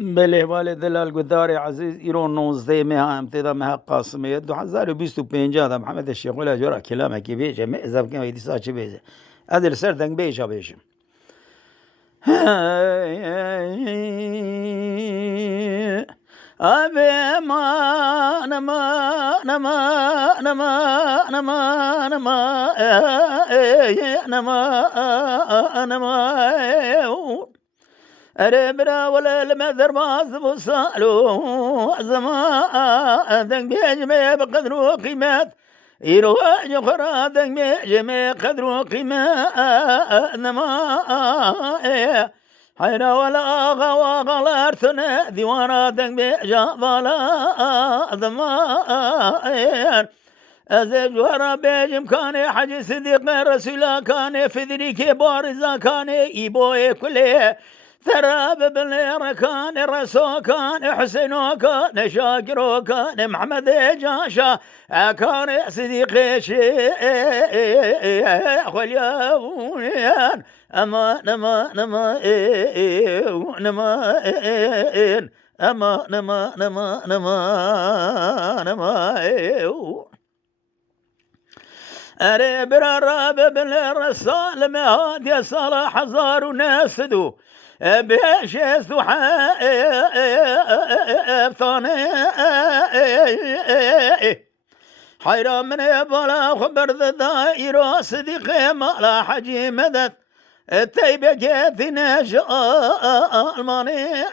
بله والد دلال گداری عزیز ایران 19 ماه امتدا ماه قاسمیت 2025 دا محمد الشیخ ولا جرا کلامه کی بیجه مزب کم ایدی ساچ بیجه ادل سر دنگ بیجه بیجه أبي ما نما نما نما نما نما نما نما أربرا ولا المذر ما زبصالو زما دنگ بيجمع بقدر وقيمات يروح جخرا دنگ بيجمع قدر وقيمات نما حيرا ولا غوا غلارتنا ديوانا دنگ بيجا بالا ضمان أزج ورا بيجم كان حج صديق رسولا كان فدريك بارزا كان إيبوي كله ثراب بالنير كان رسول كان حسين كان شاكر كان محمد جاشا كان صديق شيء خليان أما نما نما نما أما نما نما نما نما أري برا بالرسال ما هادي صلاح حزار وناسدو بيش يستوحى ثاني حيرا من يبلا خبر ذا صديقي مالا حجي مدد التيبة جاتنا الماني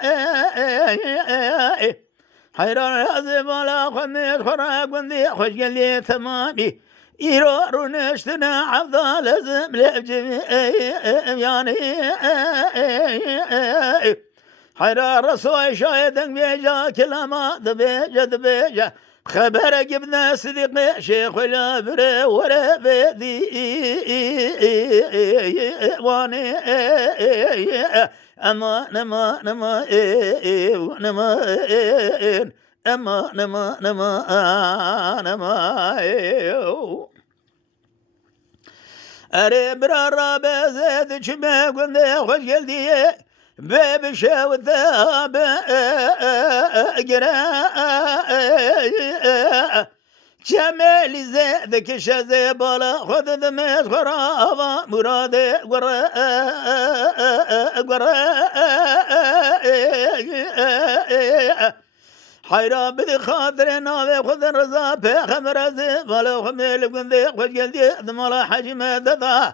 حيرا لازم ولا خميس خراق وندي خوش قلي ثماني يرور نشتنا عفضا لازم لجميع يعني حيرا رسول شايدن بيجا كلامات بيجا خبر جبنا صديق شيخ الابر ورا بيدي واني اما نما نما نما أما نما نما نما أري برا بزيد شما قلنا خوش قلدي باب شاوت ذهب قراء جمال زادك شازي بالا خذ دمش غرابة مراد قراء حيرا بدي خاطر ناوي خذ الرزا بخم رزي بالا خميل قندي خوش قلدي ذمالا حجم دضا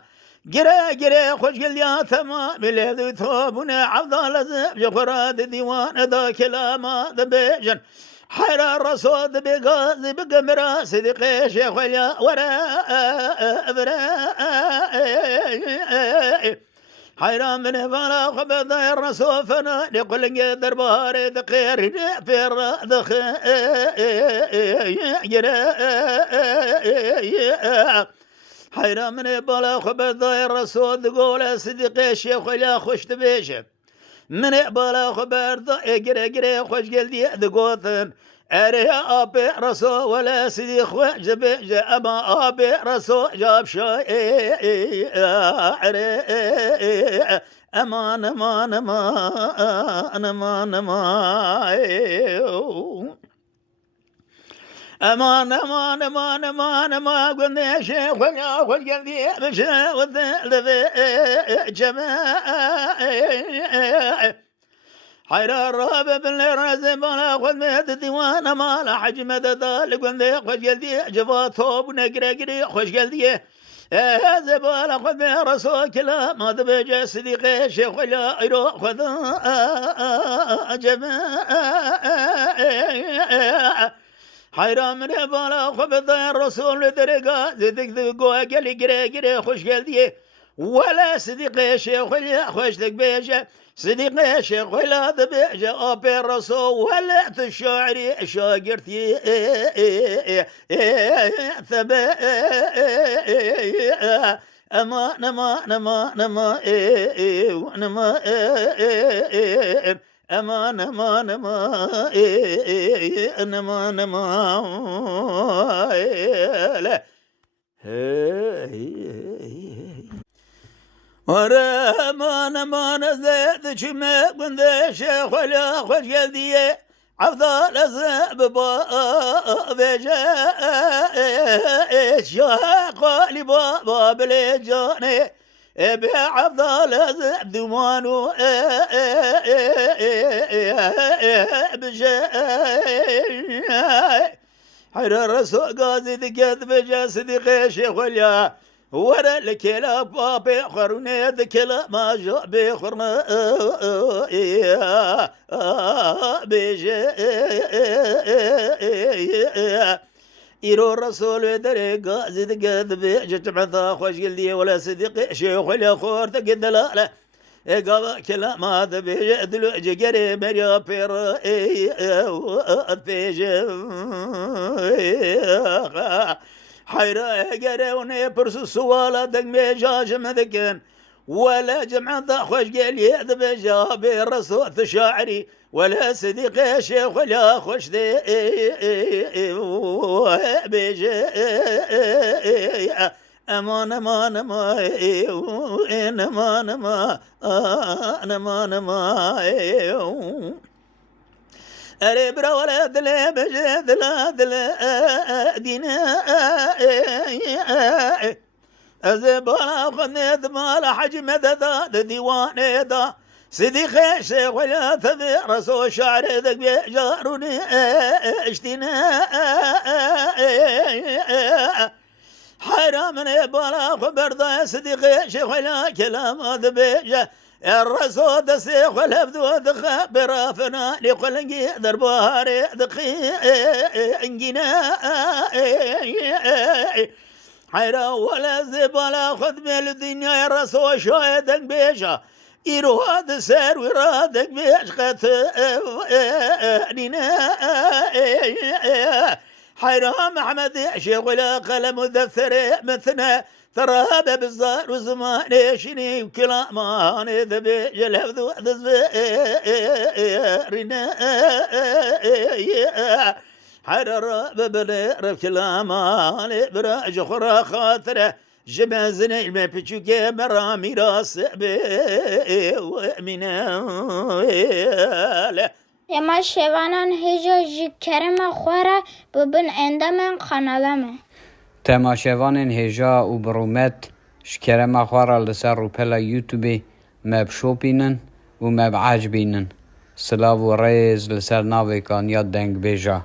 قرا خوش قلدي ثما بلهذو ثوبنا عبدا لزم جخرات ديوان دا كلاما دبيجن حيرا الرسول بغازي بقمرا صديقي شيخ وليا ورا حيرا من فلا خبض الرسول فنا لقل دربار دقير في الرادخ حيرا من بلا خبض الرسول تقول صديقي الشيخ ولا خوش تبيشه من بلا خبر قري خوش قلدي دقوثن أري أبي رسول ولا سيدي خوش بيجي أما أبي رسول جاب شاي أمان أمان أمان أمان أمان أمان أمان أمان ما قلنا شيخ ولا خوش قلدي بشاوذ جماعة حيرا الرهب باللي رازم انا خذ مهد الديوان ما لا حج مدد لقندي خوش قلدي جفا ثوب نقرا خوش قلدي هذا بالا خذ مه رسول كلام هذا بيجي صديقي شيخ ولا يروح خذ جماعة حيرا من بالا خبض الرسول درقا زدك ذقوا قري خوش قلدي ولا صديقي شيخ ولا خوش ذك بيجي صديقي شيخ ولا ذبيجة أبي الرسول ولا الشاعري شاقرتي ثبا أما نما نما نما نما أما نما نما نما نما لا ورمان زيد شما بند شيخ ولا خوش قلديه عفضل زببا بجاء شاق لبابا بلجاني بعفضل زبدوانو بجاء حير الرسول قاضي ذكت بجا صديقي شيخ ولا ورا الكلا بابي خروني ذكلا ما جاء بخرنا بيجي إيرو الرسول دري قاضي ذكت بجا جمعتا خوش قلدي ولا صديقي شيخ ولا خور تقد لا قال كلام هذا بيجي دلو جقري مريا بير بيجي حيرا قريوني برس السوالة دق ميجاج مذكن ولا جمع ذا خوش قال يذ بجا بالرسول شاعري ولا صديق شيخ ولا خوش ذي بيجي امان امان ما امان ما امان ما أريبرا ولا دل بجد لا دل دينا أزبالا خنيت مال حجم ذا ديوان ذا سيدي خيش ولا تبي رسول شعر ذك بيجاروني اشتنا حرام بالا خبر ذا سيدي خيش ولا كلام هذا بيجا الرسول دسيخ والهبدو دخا برافنا لقلنجي درباري دقي انجنا حيرا ولا زبالا خذ من الدنيا الرسول شاهدك بيشا إيرو هذا سير ورادك بيشقت حيرا محمد شغل قلم ذثر مثنى ترى هذا بالزار وزمان شني وكلامان ذبي جلب ذو رنا حرر ببر كلامان براج خرا خاطره جمازني ما بيجي مرا ميراث ومنا اما شوانان هجا کرم خوره ببن اندامن خانالمه تماشاوان هجا و برومت شکرم خوارا لسر روپلا یوتیوبی مب شوپینن و مب عجبینن سلاو و ریز لسر ناوی کان یاد دنگ بیجا